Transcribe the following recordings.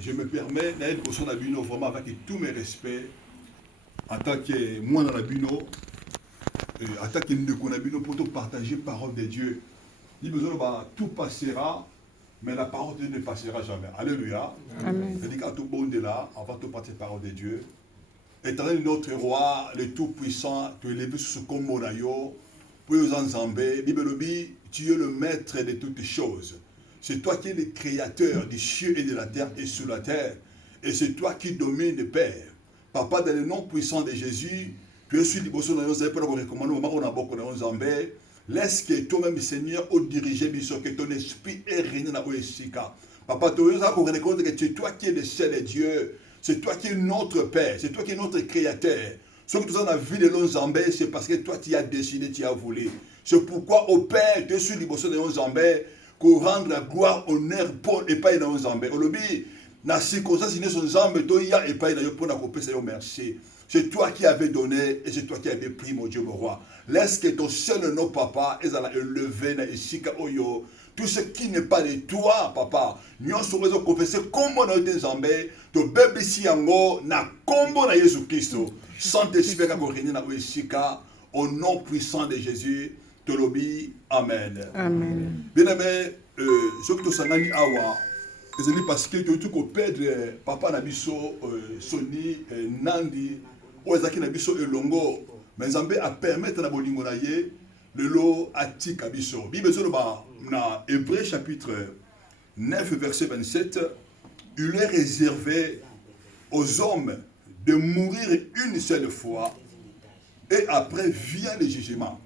je me permets d'être au son d'Abino vraiment avec tous mes respects en tant que moi dans l'Abino, en tant que Ndeko pour partager la parole de Dieu. Il besoin tout passera, mais la parole de Dieu ne passera jamais. Alléluia. Amen. C'est-à-dire qu'à tout bon de là, on va tout partager la parole de Dieu. Éternel notre roi, le Tout-Puissant, tu es élevé sur ce combo d'ailleurs, pour nous ensemble. Bible, tu es le maître de toutes choses. C'est toi qui es le créateur des cieux et de la terre et sur la terre. Et c'est toi qui domines, Père. Papa, dans le nom puissant de Jésus, tu es sur l'ibosson de nos pour recommander au moment où nous avons laisse que toi-même, Seigneur, au diriger, que ton esprit est régné dans Oesika. Papa, tu as reconnaître que c'est toi qui es le seul Dieu. C'est toi qui es notre Père. C'est toi qui es notre créateur. Ce que tu as dans la vie de l'Onzambé, c'est parce que toi, tu as décidé, tu as voulu. C'est pourquoi, au Père, tu es sur l'ibosson de l'Onzambé, qu'on rende la gloire, honneur, pour et pas dans Nzambé. Olobi, na circonstance, il son Nzambé, toi, il y a et pas dans pour la couper, c'est merci. C'est toi qui avais donné et c'est toi qui avais pris, mon Dieu, mon roi. Laisse que ton seul nom, papa, est à la élevé, na isika oyo. Tout ce qui n'est pas de toi, papa, nous sommes confessés comme on a été Nzambé, ton bébé si yango, na combo na Jésus Christ. Saint-Esprit, na isika, au nom puissant de Jésus. Tolobi, Amen. Amen. Bien aimé, ce que tu as dit awa, c'est parce que tu as perdre papa Nabiso, Sony, Nandi, Oezaki Nabiso et Longo, mais Zambé a permettre à Bolingo naye le lot atik Abiso. Bible dans Hébreux chapitre 9 verset 27, il est réservé aux hommes de mourir une seule fois et après vient le jugement.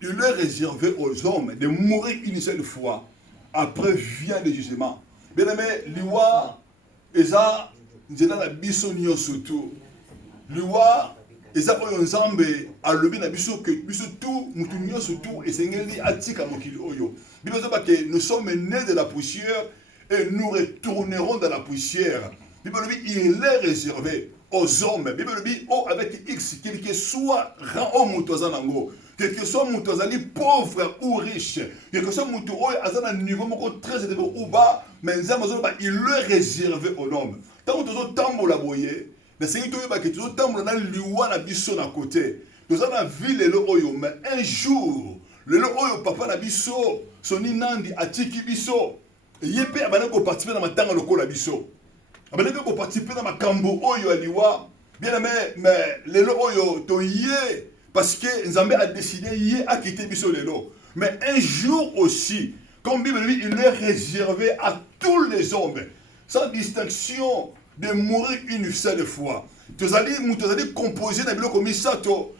Il est réservé aux hommes de mourir une seule fois. Après vient le jugement. Bien aimé, l'Iwa, Eza, Nzela na biso nyo surtout. L'Iwa, Eza oyo nzambe, alobi na biso que biso tout, mutu nyo surtout, et sengeli atika mokili oyo. Biso que nous sommes nés de la poussière et nous retournerons dans la poussière. Bible il est réservé aux hommes. Bible oh avec X, quel que soit rang au mutozanango. Quel que soit Moutozali pauvre ou riche, quel que soit Moutouroy à un niveau très élevé ou bas, mais il est réservé aux hommes. Tant que tu as tambo la boye, mais c'est que tu as tambo na liwa na biso na côté. Tu as la ville le oyo, mais un jour, le oyo papa na biso, soni nandi atiki biso, yepe abana ko participer na matanga lokola biso. Abana ko participer na makambo oyo aliwa, bien aimé, mais le oyo to yé. Parce que Nzambé a décidé hier à quitter Bissolelo. Mais un jour aussi, comme Bible dit, il est réservé à tous les hommes, sans distinction, de mourir une seule fois. Tu as dit composer dans le comme Sato,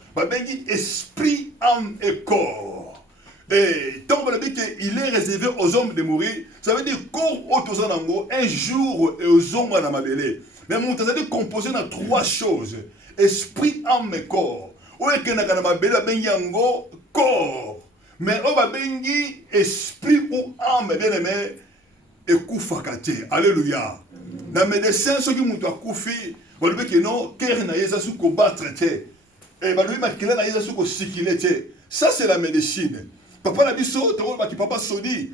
esprit, âme et corps. Et tant que dit qu'il est réservé aux hommes de mourir, ça veut dire corps autosanango, un jour et aux hommes à la mabélé. Mais tu as dit composer dans trois choses: esprit, âme et corps. Corps, mais on va bengi esprit ou âme, bien aimé, et koufakate. Alléluia. Dans les médecins, ceux qui m'ont koufi, on dit que non, cœur n'a pas su combattre, et on dit que n'a pas su sikilete. Ça c'est la médecine. Papa n'a biso, papa sodi,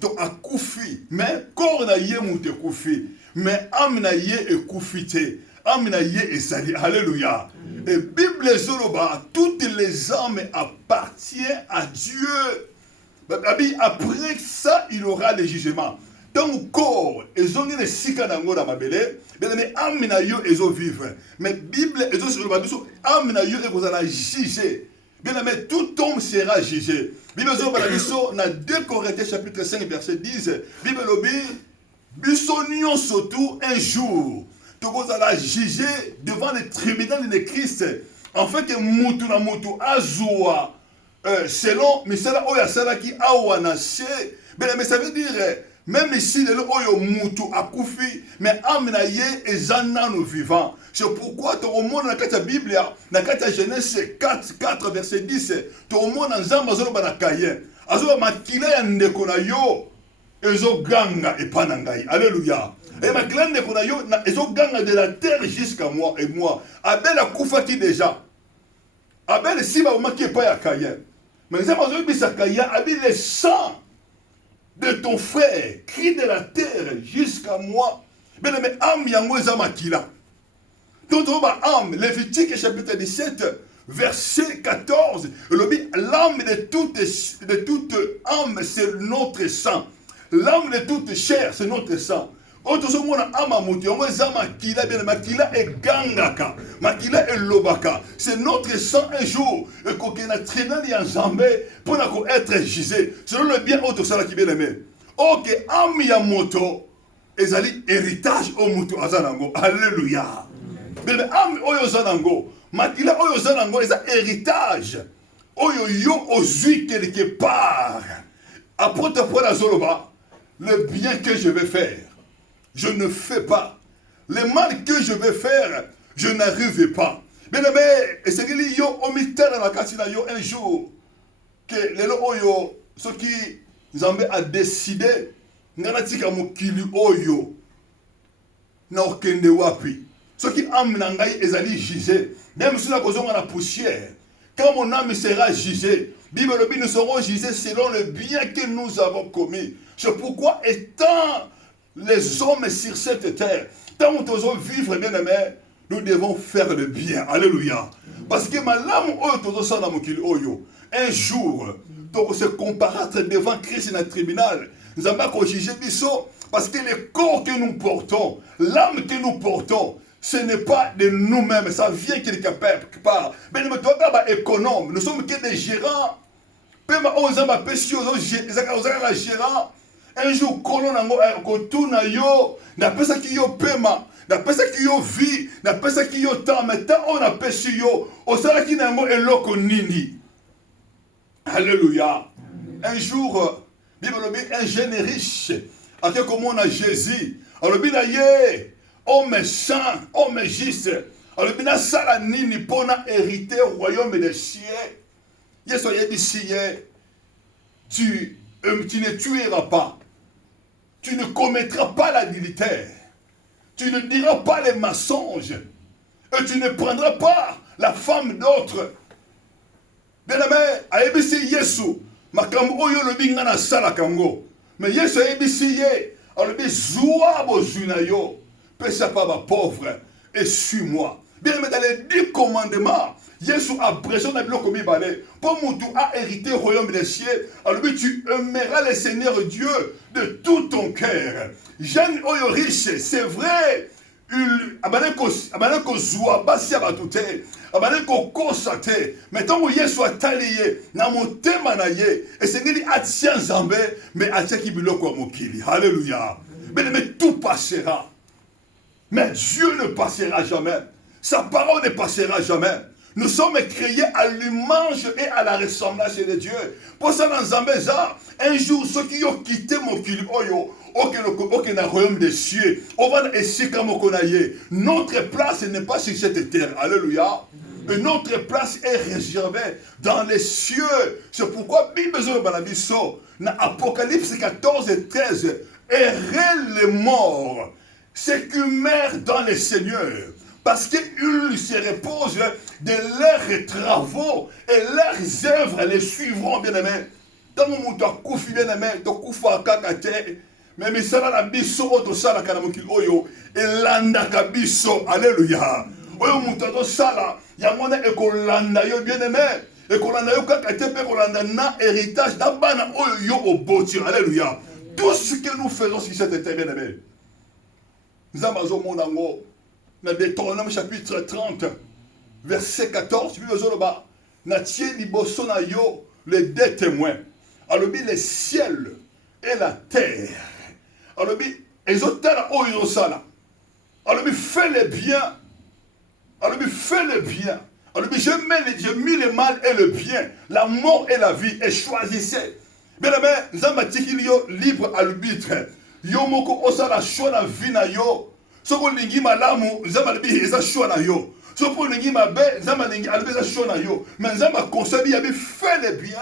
to akoufi, mais corps n'a yé mouté koufi, mais âme n'a yé et koufite. Alléluia. Et Bible Zoloba, toutes les âmes appartiennent à Dieu. Après ça, il aura le jugement. Dans le corps, ils ont des sikanango dans ma belle, mais âme na yo ils ont vivre. Mais Bible ils ont sur le bateau, âme na yo et vous allez juger. Bien mais tout homme sera jugé. Bible Zoloba na 2 Corinthiens chapitre 5 verset 10. Bible lobi, bisonion surtout un jour. Vous allez juger devant le tribunal de Christ. En fait, que Moutou na Moutou Azoua, selon Misala Oya Salaki Awanase, mais ça veut dire, même ici, le Oyo Moutou a Koufi, mais Aminaye et Zana nous vivants. C'est pourquoi tu au monde dans la Bible, dans la Genèse 4, verset 10, tu au monde dans Zambazolo Banakaye, Azoua Makila Yandekonayo, Ezo Ganga et Panangai. Alléluia. Et ma clane de Konayo, ils ont gagné de la terre jusqu'à moi et moi. Abel a Koufaki déjà. Abel, si ma maman qui n'est pas à Kaya. Mais ils ont dit à Kaya, Abel, le sang de ton frère, crie de la terre jusqu'à moi. Bien aimé, âme yango eza makila. Donc, âme, Lévitique chapitre 17, verset 14, l'âme de toute âme, c'est notre sang. L'âme de toute chair, c'est notre sang. C'est notre sang un jour pour être gisé. Selon le bien autre sang qui bien aimé. Ok, âme ya moto, ezali héritage au moto azanango. Alléluia. Mais âme oyo zanango, makila oyo zanango, eza héritage. Oyo yo ozui quelque part. Apôtre Paul azoloba, le bien que je vais faire, je ne fais pas. Le mal que je vais faire, je n'arrive pas. Bien aimé, et c'est que yo omitera na kasina yo un jour que lelo oyo ce qui Nzambe a décidé ngana tika mokili oyo na okende wapi. Ce qui âme na ngai ezali gisé, même si la kozonga na poussière, quand mon âme sera gisée, Bible le nous serons gisés selon le bien que nous avons commis. C'est pourquoi étant les hommes sur cette terre, tant que nous devons vivre bien aimé, nous devons faire le bien. Alléluia. Parce que ma lame un jour, donc se comparaître devant Christ dans le tribunal, nous avons jugé biso parce que le corps que nous portons, l'âme que nous portons, ce n'est pas de nous-mêmes, ça vient quelque part. Mais nous sommes économes, nous sommes que des gérants. Un jour, kolona yo, na pesa ki yo pema, na pesa ki yo vie, na pesa ki yo temps, mais tant on a pesi yo, osala ki na mo eloko nini. Alléluia. Un jour, un jeune riche, a fait comme on a Jésus, alors bien yé, homme saint, homme juste, alors bien sala nini pour hériter au royaume des cieux. Yeso yebisiye, tu ne tueras pas. Tu ne commettras pas l'adultère. Tu ne diras pas les mensonges. Et tu ne prendras pas la femme d'autre. Bien-aimé, ayebisi Yesu, makambo oyo lobi nga na sala kango. Mais Yesu ayebisi ye, alobi zwa bozwi na yo, pesa pa ba pauvre, et suis-moi. Bien-aimé, dans les 10 commandements, Jésus a prêché dans le Bible. Pour tu as hérité au royaume des cieux, alors tu aimeras le Seigneur Dieu de tout ton cœur. Jeune oyo riche, c'est vrai. Abaneko zwa basi abatute, abaneko kosate. Mettons où Yesu a taillé na motema na ye. Et c'est ngeli atia nzambe, mais atia kibiloko wa mokili. Alléluia. Mais tout passera. Mais Dieu ne passera jamais. Sa parole ne passera jamais. Nous sommes créés à l'image et à la ressemblance de Dieu. Pour ça, dans Zambéza, un jour, ceux qui ont quitté mon kili, aucun royaume des cieux, notre place n'est pas sur cette terre. Alléluia. Et notre place est réservée dans les cieux. C'est pourquoi, Bible dans Apocalypse 14 et 13, errez les morts, ceux qui meurent dans le Seigneur. Parce qu'ils se reposent de leurs travaux et leurs œuvres les suivront, bien aimé. Dans mon monde, tu bien aimé, tu as kakate, mais ça la biso, autre ça la kanamokil oyo, et landa kabiso, alléluia. Oyo mutato sala, yamona ekolanda yo bien aimé, ekolanda yo kakate, ekolanda na héritage, d'abana oyo yo au boti, alléluia. Tout ce que nous faisons sur cette terre, bien aimé. Nous avons monango. Dans Deutéronome chapitre 30, verset 14, les deux témoins. Alors, les ciels et la terre. Alors, les autres, alors, fais le bien. Alors, fais le bien. Alors, j'ai mis le mal et le bien, la mort et la vie, et choisissez. Bien aimé, nous avons libre arbitre. Yo moko osala choix na vie na yo. Soko lingi malamu, nzamba libi eza choix na yo. Soko lingi mabe, nzamba lingi albi eza choix na yo. Mais nzamba conseille yabi fais le bien,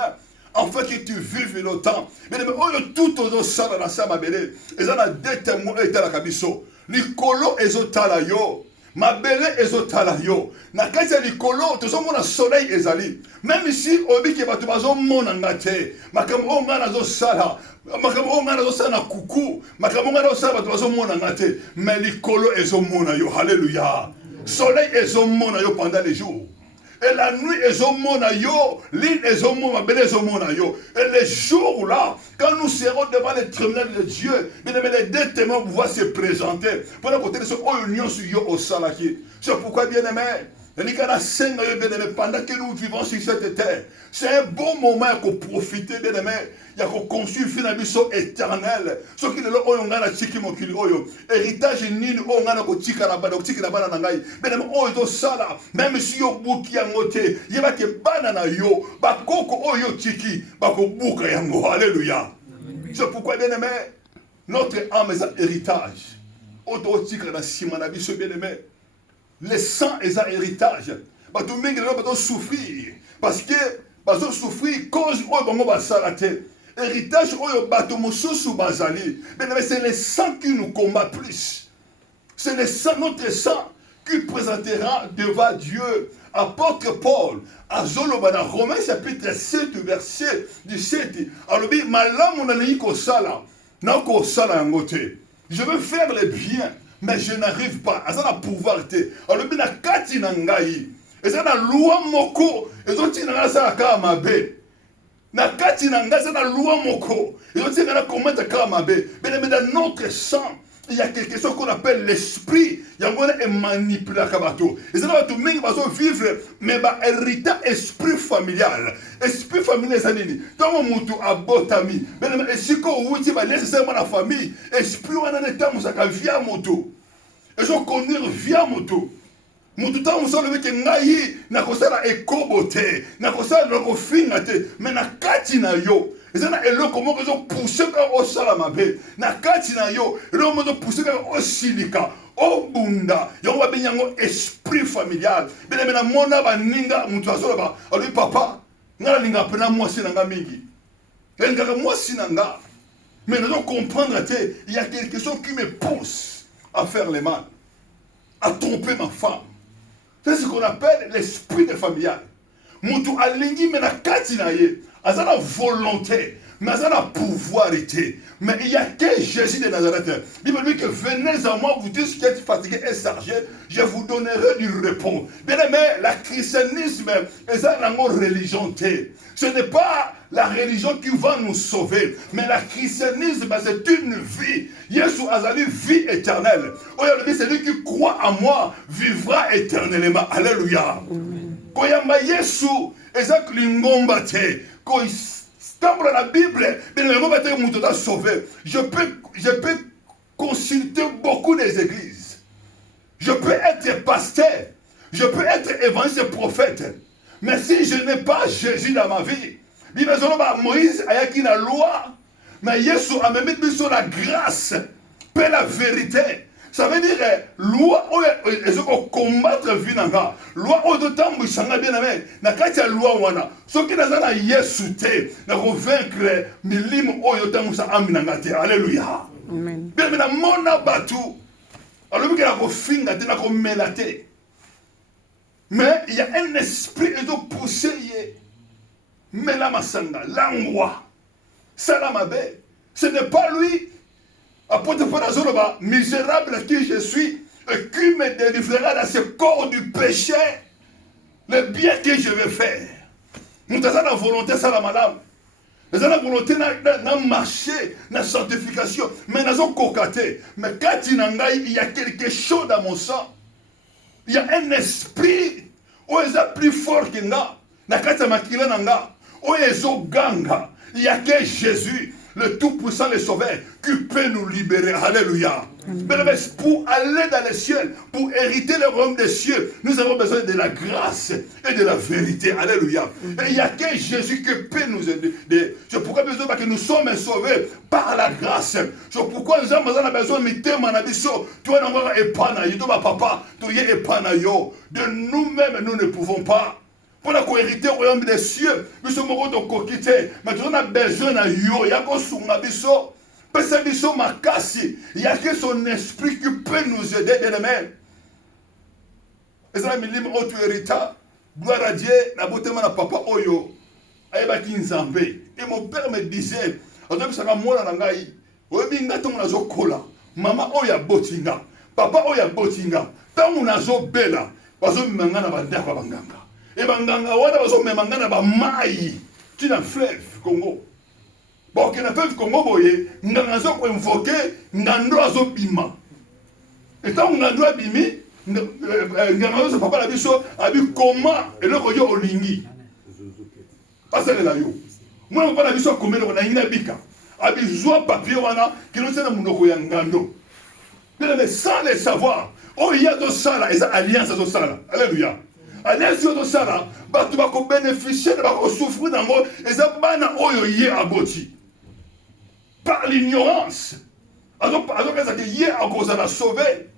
afin que tu vives longtemps. Mais oyo tout ozo sala na sama bele. Eza na deux témoins eta la kabiso. Likolo ezo tala yo. mabele ezotala yo na kati ya likolo tozomona soleil ezali même ici obiki bato bazomona nga te makambo oyo nga nazosala makambo oyo nga nazosala na kuku makambo nga nazosala bato bazomona nga te mais likolo ezomona yo halleluya soleil ezomona yo pendant les jours et la nuit ezomona yo l'île ezomona mabele ezomona yo et les jours là quand nous serons devant les tribunaux de Dieu les deux témoins vont se présenter pour côté de ce union sur yo au salaki c'est pourquoi bien aimé pendant que nous vivons sur cette terre, c'est un bon moment pour profiter, bien aimé. Il y a qu'on construire finalement éternel. Ce qui est là, on a tiki mokili oyo. Héritage ni on a ko tika na bana, tika na bana ngai. Bien aimé, oyo sala. Même si yo buki yangote, yeba ke bana na yo, ba koko oyo tiki, ba ko buka yango. Alléluia. C'est pourquoi bien aimé, notre âme est un héritage. Oto tika na simana biso bien aimé. Les sangs et un héritage. Bato mingi na bato souffrir parce que bato souffrir cause oyo bango basalate. Héritage oyo bato mosusu bazali. Mais c'est les sangs qui nous combattent plus. C'est les sangs, notre sang qui présentera devant Dieu. Apôtre Paul, à Zoloba, dans Romains chapitre 7, verset 17. Alors, malamu na niko sala, na ko sala yangote. Je veux faire le bien. Mais je n'arrive pas. Ça n'a pouvoir te. Alors, il y a kati nangai. Et ça n'a loi moko. Et ça n'a ça ka mabe. Na kati nangai ça n'a loi moko. Et ça n'a comment ta ka mabe. Mais dans notre sang, il y a quelque chose qu'on appelle l'esprit. Il y a un manipulateur. Et ça va tout le monde vivre. Mais bah héritage esprit familial. Esprit familial ça nini. Tant mutu abotami. Mais si ko wuti ba nécessairement la famille. Esprit wana neta musaka via moto. Et je connais via moto. Mutu ta musala le ke ngai na kosala ekobote. Na kosala loko fingate. Mais na kati na yo. Et ça na eloko moko zo pousser ka osala mabe. Na kati na yo, eloko moko zo pousser ka osilika. Obunda, yo va benyango esprit familial. Bele na mona ba ninga mutu azola ba. Ali papa, ngala linga pena mwasi nanga mingi. Ngala mwasi nanga. Mais nous devons comprendre que il y a quelque chose qui me pousse à faire le mal, à tromper ma femme. C'est ce qu'on appelle l'esprit de familial. Mutu alingi mena kati na ye. À la volonté, mais à la pouvoirité. Mais il n'y a que Jésus de Nazareth. Bible dit que venez à moi, vous dites qui êtes fatigué et chargé, je vous donnerai du repos. Bien aimé, le christianisme est une religion. Ce n'est pas la religion qui va nous sauver, mais le christianisme, c'est une vie. Jésus a dit vie éternelle. Aujourd'hui, celui qui croit en moi vivra éternellement. Alléluia. Koyamba Yesu, ezak lingomba te. Dans la Bible, je peux consulter beaucoup des églises. Je peux être pasteur. Je peux être évangéliste prophète. Mais si je n'ai pas Jésus dans ma vie, Moïse a eu la loi, mais Jésus a même mis sur la grâce, pour la vérité. Ça veut dire, loi, ils ont combattre vinanga. Loi, au temps, ils sont bien aimés. Na katia loi wana. Ce qui n'a pas Yesu te, na convaincre, milim o yotam musa aminanga te. Alléluia. Amen. Bien, mais na mona batu. Alors, il y a un finga te na komelate. Mais il y a un esprit et de pousser. Mais la masanga, l'angwa, salamabe. Ce n'est pas lui. Apôtre Paul, misérable qui je suis, et qui me délivrera dans ce corps du péché, le bien que je vais faire. Nous avons la volonté, ça la madame. Nous avons la volonté de marcher, de sanctification, mais nous avons cocaté. Mais quand il y a quelque chose dans mon sang, il y a un esprit, où il est plus fort que nous, il y a que Jésus. Le Tout-Puissant, le Sauveur, qui peut nous libérer. Alléluia. Mais pour aller dans les cieux, pour hériter le royaume des cieux, nous avons besoin de la grâce et de la vérité. Alléluia. Et il n'y a que Jésus qui peut nous aider. C'est pourquoi nous sommes sauvés par la grâce. C'est pourquoi nous avons besoin de nous-mêmes, nous ne pouvons pas. Pour la hériter au royaume des cieux, nous sommes en coquité. Mais on a besoin de yo, il y a que son abisso, il y a que son esprit qui peut nous aider, bien aimé. Et ça, milime auto hérita. Gloire à Dieu, la beauté de papa Oyo. Aïba Kinzambe. Et mon père me disait, Maman Oya Botinga. Papa Oya Botinga. Tant on a zo bella. Bazo mangana bandaka banganga. Et banganga wada bazo mangana ba mai. Tu n'as fleuve Congo. Bon, qu'il a fleuve Congo boye. Nganga zo ko invoquer. Ngando azo bima. Et tant on a droit bimi. Nganga zo papa la biso. Abi comment. Et le koyo olingi. Passer la yo. Moi on va la biso comme le na ina bika. Abi zo papier wana. Qui nous sait na munoko ya ngando. Mais sans les savoir. Oh, il y a de ça là, et ça, alliance de ça là. Alléluia. Alliance de ça là, tu vas bénéficier, tu vas souffrir dans moi, et ça, bana oyo yé aboti. Par l'ignorance. Alors, ça que yé à cause de la sauver.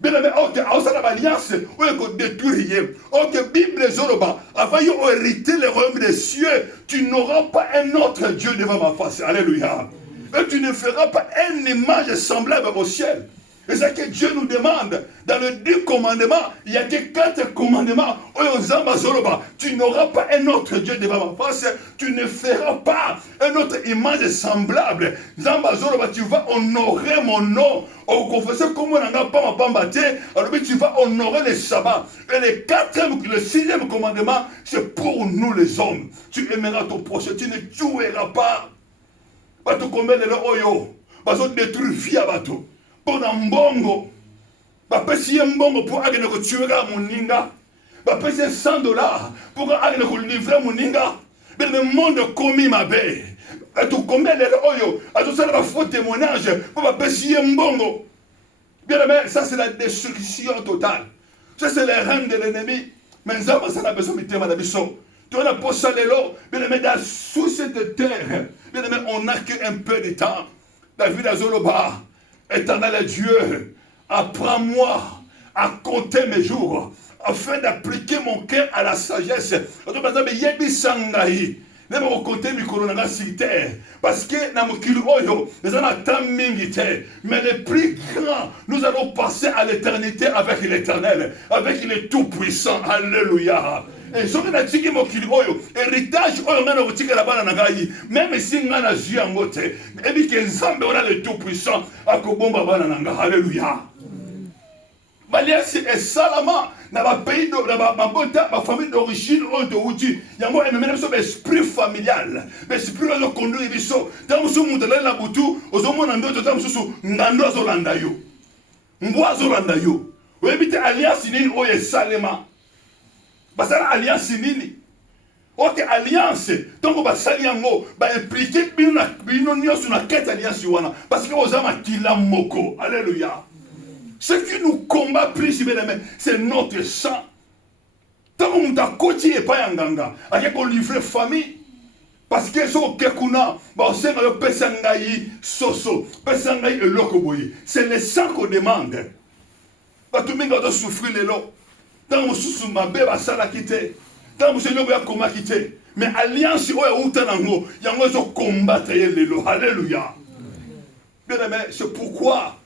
Bien aimé, ok, ça la alliance, on est détruire. Ok, Bible Zoroba, avant de hériter le royaume des cieux, tu n'auras pas un autre Dieu devant ma face. Alléluia. Et tu ne feras pas une image semblable au ciel. Et c'est ce que Dieu nous demande. Dans le 10 commandements, il y a que 4 commandements. Tu n'auras pas un autre Dieu devant ma face. Tu ne feras pas une autre image semblable. Tu vas honorer mon nom. Tu vas honorer les sabbats. Et le 6e commandement, c'est pour nous les hommes. Tu aimeras ton prochain. Tu ne tueras pas. Tu détruire via bateau. Pour un mbongo, si un mbongo pour aller nous tuer à mon ninga, si $100 pour aller nous livrer mon ninga, mais le monde commis ma baie. Tu combien de oyo, à tout ça va faux témoignage pour si un mbongo. Bien aimé, ça c'est la destruction totale. Ça c'est les reines de l'ennemi. Mais ça a besoin de témoigner d'abisson. Tu as posé l'élo, bien aimé, sous cette terre, bien aimé, on n'a qu'un peu de temps. David Azoloba. Éternel Dieu, apprends-moi à compter mes jours, afin d'appliquer mon cœur à la sagesse. Parce que mais le plus grand, nous allons passer à l'éternité avec l'Éternel, avec le Tout-Puissant. Alléluia. Et ce que tu dis, héritage, même si on a joué en motte, et bien que Nzambe on a le Tout-Puissant, à Kobomba Banananga. Alléluia. L'alliance est salama dans ma pays, dans ma famille d'origine, il y a un esprit familial, l'esprit de conduire les choses. Dans le monde de la boutou, aux hommes en d'autres, dans le sous Nando Zolandayo. Mboa Zolandayo. Vous évitez alliance nini oye salema. Parce que l'alliance nini. Ok, alliance, tant que basali yango, impliqué bino sur la quête alliance wana. Parce que aux hommes qui la moko. Alléluia. Ce qui nous combat plus, c'est notre sang. Tant que nous avons côté et pas yanganga, avec qu'on livre famille. Parce que ce kekuna, c'est le pesangaï soso, pesangaï et lokoboyi. C'est le sang qu'on demande. Tout le monde doit souffrir les lots. Tant que nous sommes ma bébé à la quitter. Tant que nous sommes comment quitter. Mais alliance, il y a un combattre les lots. Alléluia. Bien aimé, c'est pourquoi,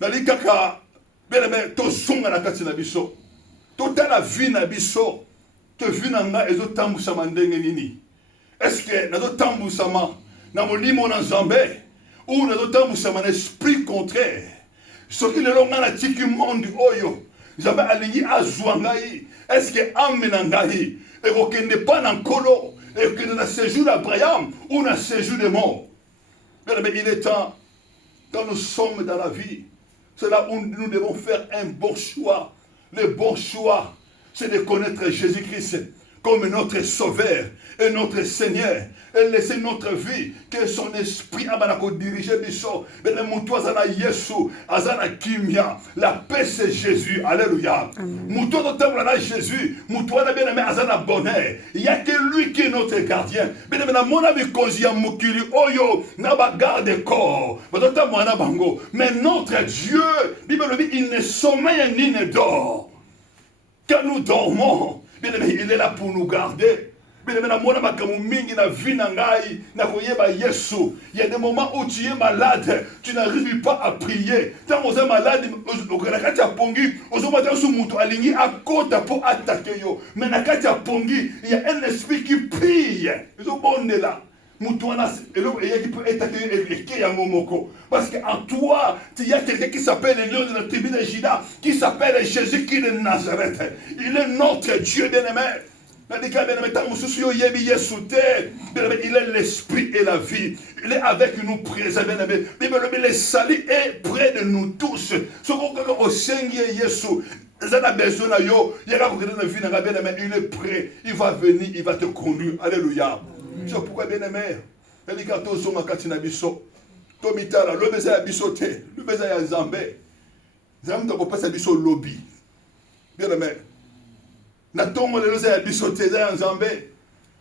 dans les caca, bien aimé, tu son à la carte de biso. Toute la vie na biso, tu vis dans la et tu tambu samandenge nini. Est-ce que nous avons tambu sama, na molimo na Zambé, ou nous avons tambu sama esprit contraire. Ce qui est le long na tiki monde oyo, j'avais aligné à Zouangaï. Est-ce que amenangaï et qu'on n'est pas dans colo et que dans séjour d'Abraham ou dans séjour des morts. Mais il est temps, quand nous sommes dans la vie, c'est là où nous devons faire un bon choix. Le bon choix, c'est de connaître Jésus-Christ comme notre Sauveur et notre Seigneur. Et laisser notre vie, que son esprit a dirigé biso. Mais le moutou azana Yesu, azana Kimia. La paix c'est Jésus. Alléluia. Moutou azana Jésus. Moutou azana azana bonheur. Il n'y a que lui qui est notre gardien. Mais mon ami Kozia Mukiri Oyo, n'aba garde corps. Mais notre Dieu, il ne sommeille ni ne dort. Quand nous dormons, il est là pour nous garder. Il y a des moments où tu es malade, tu n'arrives pas à prier. Quand tu es malade, il y a un esprit qui prie. Parce qu'en toi, il y a quelqu'un qui s'appelle le lion de la tribu de Juda, qui s'appelle Jésus-Christ de Nazareth. Il est notre Dieu bien-aimé. Il est l'esprit et la vie. Il est avec nous présent, bien-aimé. Le salut est près de nous tous. Il est prêt. Il va venir, il va te conduire. Alléluia. C'est pourquoi, bien-aimé, il y a des gens qui sont Tomitala, le baiser à bisoté, le baiser à Zambé. Zambé ne peut pas s'habiller au lobby. Bien aimé. Natongo le baiser à bisoté, à Zambé.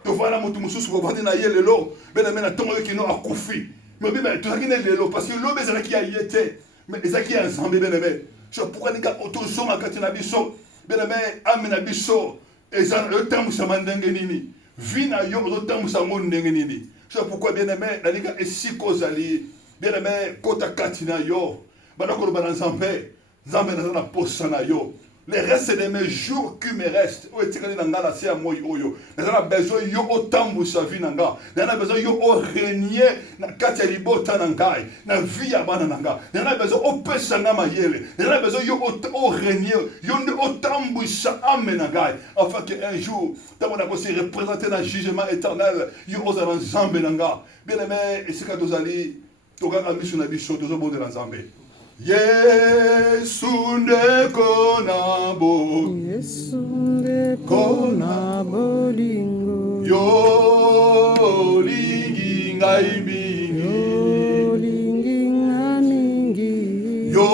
Tu vois la moto moussous pour voir des naïe le lot. Bien aimé, natongo qui n'ont à Koufi. Mais bien, tu as gagné le lot parce que le baiser qui a y été. Mais les acquis à Zambé, bien aimé. Je pourquoi les gars autour à Katina Bisso. Bien aimé, Amina Bisso. Et ça, le temps où ça m'a n'engenini. Vina yo, le temps où ça m'a n'engenini. Je pourquoi bien aimé, la liga est si causali. Bien aimé, kota katina yo, banakolo bananzambe, zambe na posana yo. Le reste de mes jours qui me restent, où est-ce que nanga c'est à moi yo. Nous avons besoin yo otambu sa vie nanga. Nous avons besoin yo o régner na katia libota nangai, na vie ya bana nanga. Nous avons besoin o pesa na mayele. Nous avons besoin yo o régner, yo otambu sa ame nangai, afin que un jour, tant on a aussi représenté dans le jugement éternel, yo osaran zambe nanga. Bien aimé, et c'est quand nous allons tokanga miso na biso tozobondela nzambe Yesu ndeko na bo Yesu ndeko na bolingo yo lingi ngai mingi yo lingi nga mingi yo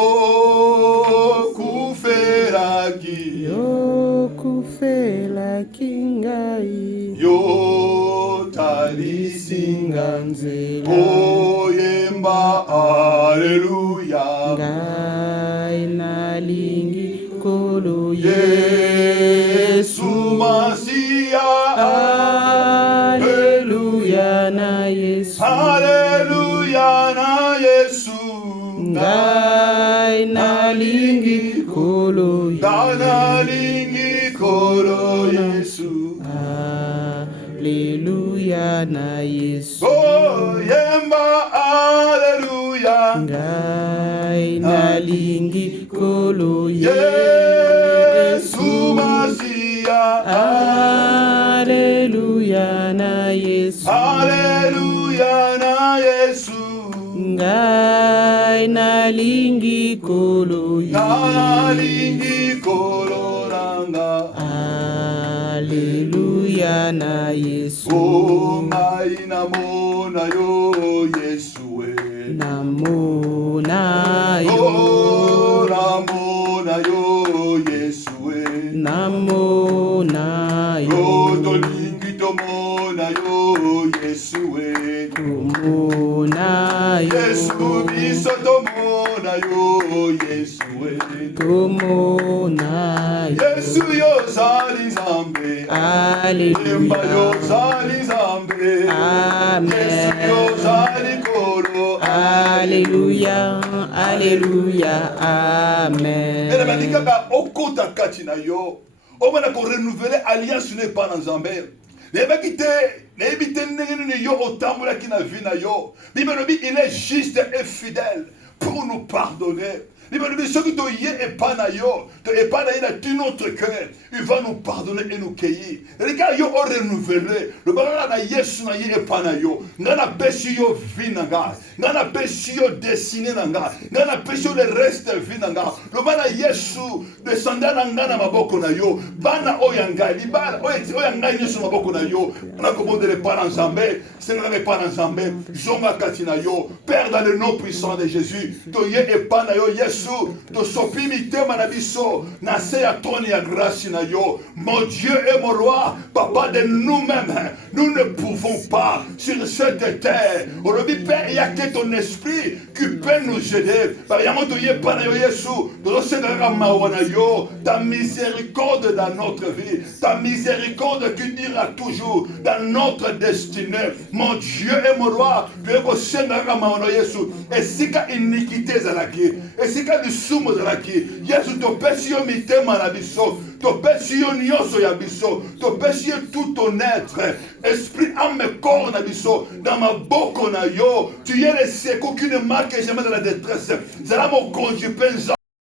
kufelaki ngai yo talisinga nzela oyemba aleluya ngai nalingi kolo Yesu Masia aleluya na Yesu aleluya na Yesu ngai nalingi kolo nalingi kolo Yesu aleluya na Yesu oyemba aleluya ngai nalingi kolo Yesu Masia aleluya na Yesu aleluya na Yesu ngai nalingi kolo nalingi kolo nanga aleluya na Yesu ngai namona yo Yesu namona yo namona yo Yesu namona yo tolingi tomona yo Yesu tomona yo Yesu biso tomona yo Yesu tomona yo Yesu yo zali nzambe aleluya yo zali nzambe amen Yesu yo zali kolo aleluya aleluya amen ela bandikaka okota kati na yo omana ko renouveler alliance n'est pas na nzambe nayebi te ndenge nini yo otambolaki na vie na yo Bible lobi il est juste et fidèle pour nous pardonner Bible lobi soki toye epa na yo to epa na ye na tout notre cœur il va nous pardonner et nous cueillir elika yo o renouveler le bakaka na yesu na ye epa na yo nga na pesi yo vie na nga nga na pesi yo destiné na nga nga na pesi yo le reste vie na nga loba na yesu descenda na nga na maboko na yo bana oyo ya ngai libala oyo ya ngai nyonso na maboko na yo nakobondela epa na nzambe sengaka epa na nzambe zonga kati na yo père dans le nom puissant de jésus toye epa na yo yesu Yesu tosopi mitema na biso na se ya trône ya grâce na yo. Mon Dieu et mon roi, papa de nous-mêmes, nous ne pouvons pas sur cette terre. Aujourd'hui, Père, il y a que ton esprit qui peut nous aider. Par exemple, tu y es pas Yesu, ta miséricorde dans notre vie, ta miséricorde qui ira toujours dans notre destinée. Mon Dieu et mon roi, tu es au Seigneur Yesu. Et si ka iniquité zalaki, et si ka lisumu zalaki, Yesu to pesi yo mitema na biso, to pesi yo nyonso ya biso, to pesi yo tout ton être, esprit, âme, corps na biso, dans ma boko na yo, tu es le secours qui ne marque jamais de la détresse. Zala mon conjupe,